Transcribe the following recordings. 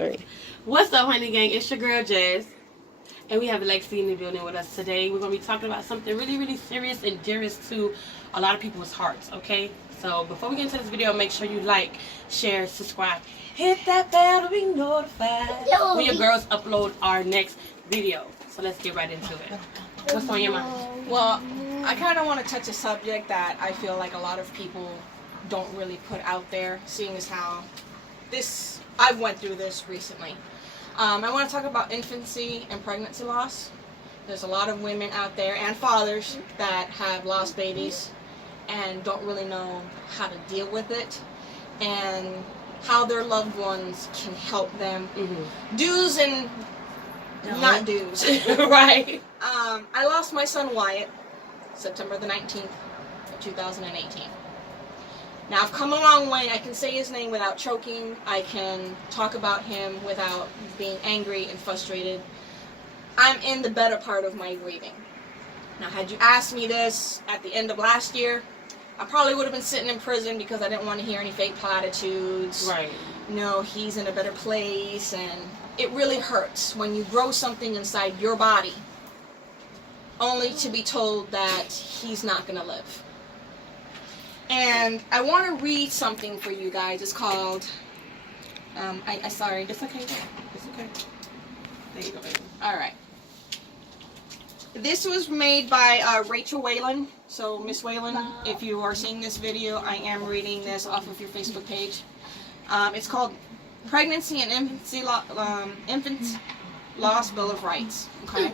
Right. What's up, honey gang? It's your girl Jazz, and we have Lexi in the building with us today. We're gonna be talking about something really, really serious and dearest to a lot of people's hearts. Okay, so before we get into this video, make sure you like, share, subscribe, hit that bell to be notified when your girls upload our next video. So let's get right into it. What's on your mind? Well, I kind of want to touch a subject that I feel like a lot of people don't really put out there, seeing as how I've went through this recently. I want to talk about infancy and pregnancy loss. There's a lot of women out there and fathers that have lost babies and don't really know how to deal with it and how their loved ones can help them. Do's and not do's. Right. I lost my son Wyatt September the 19th of 2018. Now, I've come a long way. I can say his name without choking. I can talk about him without being angry and frustrated. I'm in the better part of my grieving. Now, had you asked me this at the end of last year, I probably would have been sitting in prison because I didn't want to hear any fake platitudes. Right. No, he's in a better place, and it really hurts when you grow something inside your body only to be told that he's not going to live. And I want to read something for you guys. It's called, sorry. It's okay. It's okay. There you go, baby. All right. This was made by Rachel Whalen. So, Miss Whalen, if you are seeing this video, I am reading this off of your Facebook page. It's called Pregnancy and Infant Loss Bill of Rights. Okay.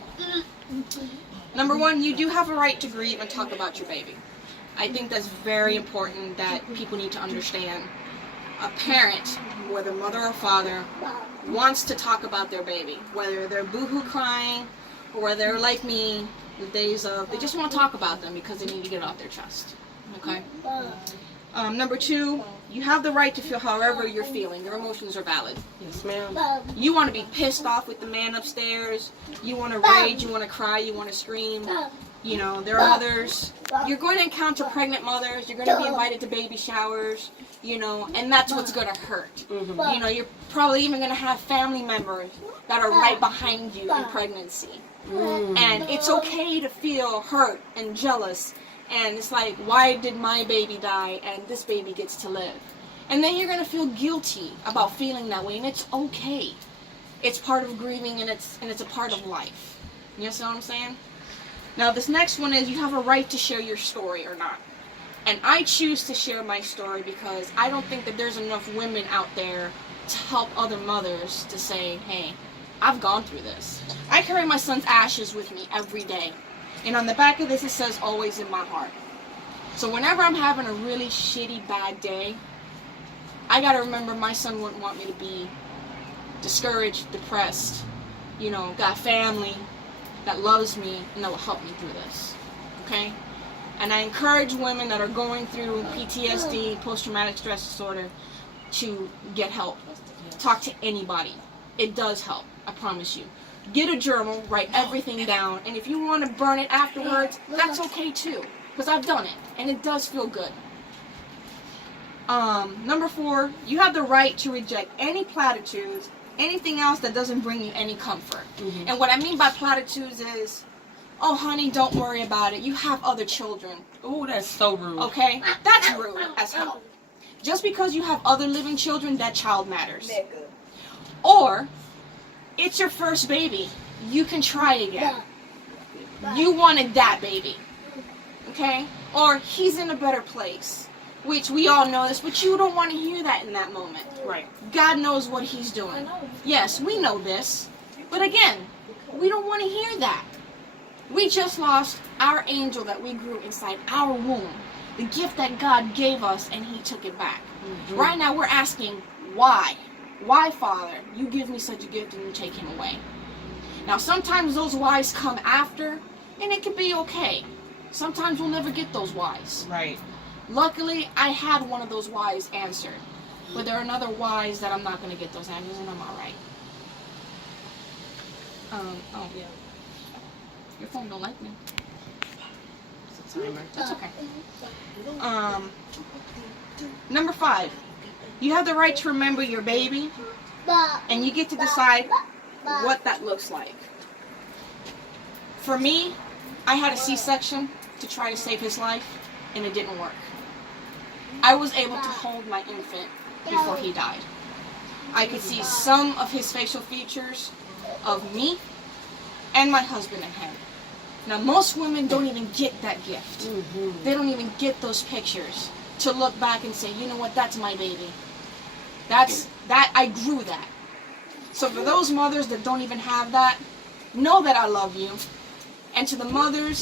Number one, you do have a right to grieve and talk about your baby. I think that's very important that people need to understand. A parent, whether mother or father, wants to talk about their baby. Whether they're boohoo crying, or whether they're like me, the days of, they just want to talk about them because they need to get it off their chest. Okay? Number two, you have the right to feel however you're feeling. Your emotions are valid. Yes, ma'am. You want to be pissed off with the man upstairs. You want to rage. You want to cry. You want to scream. You know, there are mothers. You're going to encounter pregnant mothers. You're going to be invited to baby showers. You know, and that's what's going to hurt. You know, you're probably even going to have family members that are right behind you in pregnancy. And it's okay to feel hurt and jealous. And it's like, why did my baby die and this baby gets to live? And then you're going to feel guilty about feeling that way. And it's okay. It's part of grieving, and it's a part of life. You know what I'm saying? Now, this next one is you have a right to share your story or not. And I choose to share my story because I don't think that there's enough women out there to help other mothers to say, hey, I've gone through this. I carry my son's ashes with me every day. And on the back of this, it says, always in my heart. So whenever I'm having a really shitty, bad day, I got to remember my son wouldn't want me to be discouraged, depressed, you know, got family that loves me and that will help me through this. Okay? And I encourage women that are going through PTSD, post-traumatic stress disorder, to get help. Talk to anybody. It does help. I promise you. Get a journal, write everything down, and if you want to burn it afterwards, that's okay too, because I've done it, and it does feel good. Number 4, you have the right to reject any platitudes, anything else that doesn't bring you any comfort. And what I mean by platitudes is, oh honey, don't worry about it, you have other children. Oh, that's so rude. Okay? That's rude as hell. Just because you have other living children, that child matters. Or, it's your first baby. You can try again. You wanted that baby. Okay? Or he's in a better place. Which we all know this, but you don't want to hear that in that moment. Right. God knows what he's doing. Yes, we know this. But again, we don't want to hear that. We just lost our angel that we grew inside our womb. The gift that God gave us, and he took it back. Right now we're asking, why? Why, Father, you give me such a gift and you take him away? Now, sometimes those whys come after, and it can be okay. Sometimes we'll never get those whys. Right. Luckily, I had one of those whys answered. But there are another whys that I'm not going to get those answers, and I'm alright. Oh, yeah. Your phone don't like me. It's a timer. That's okay. Number 5. You have the right to remember your baby, And you get to decide what that looks like. For me, I had a C-section to try to save his life, and it didn't work. I was able to hold my infant before he died. I could see some of his facial features of me and my husband and him. Now, most women don't even get that gift. They don't even get those pictures to look back and say, you know what, that's my baby. I grew that. So for those mothers that don't even have that, know that I love you. And to the mothers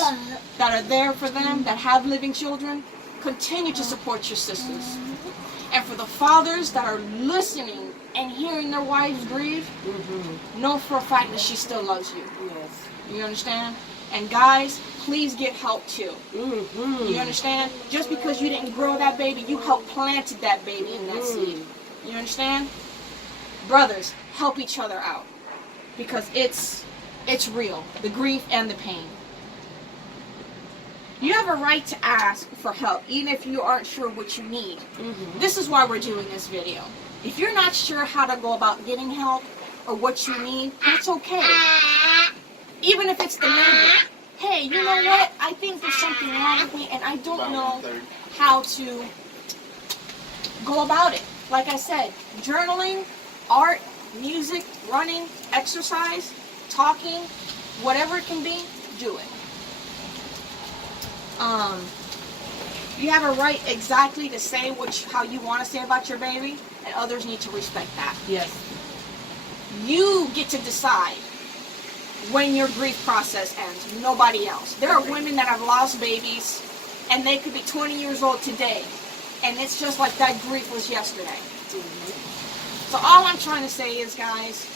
that are there for them, that have living children, continue to support your sisters. And for the fathers that are listening and hearing their wives grieve, know for a fact that she still loves you. Yes. You understand? And guys, please get help too. You understand? Just because you didn't grow that baby, you helped planted that baby in that seed. You understand? Brothers, help each other out. Because it's real. The grief and the pain. You have a right to ask for help, even if you aren't sure what you need. This is why we're doing this video. If you're not sure how to go about getting help or what you need, that's okay. Even if it's the neighbor. Hey, you know what? I think there's something wrong with me and I don't know how to go about it. Like I said, journaling, art, music, running, exercise, talking, whatever it can be, do it. You have a right exactly to say how you want to say about your baby, and others need to respect that. Yes. You get to decide when your grief process ends, nobody else. There are women that have lost babies, and they could be 20 years old today, and it's just like that grief was yesterday. So all I'm trying to say is, guys,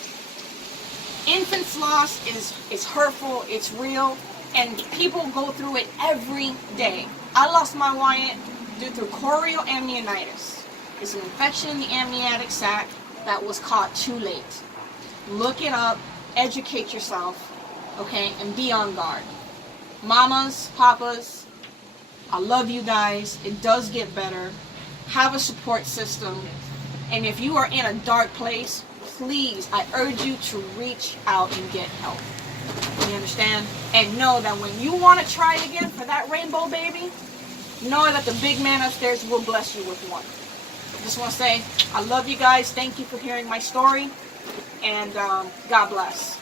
infants loss is hurtful, it's real, and people go through it every day. I lost my Wyatt due to chorioamnionitis. It's an infection in the amniotic sac that was caught too late. Look it up, educate yourself, okay, and be on guard. Mamas, papas, I love you guys. It does get better. Have a support system. And if you are in a dark place, please, I urge you to reach out and get help. You understand? And know that when you want to try again for that rainbow baby, know that the big man upstairs will bless you with one. I just want to say, I love you guys. Thank you for hearing my story. And God bless.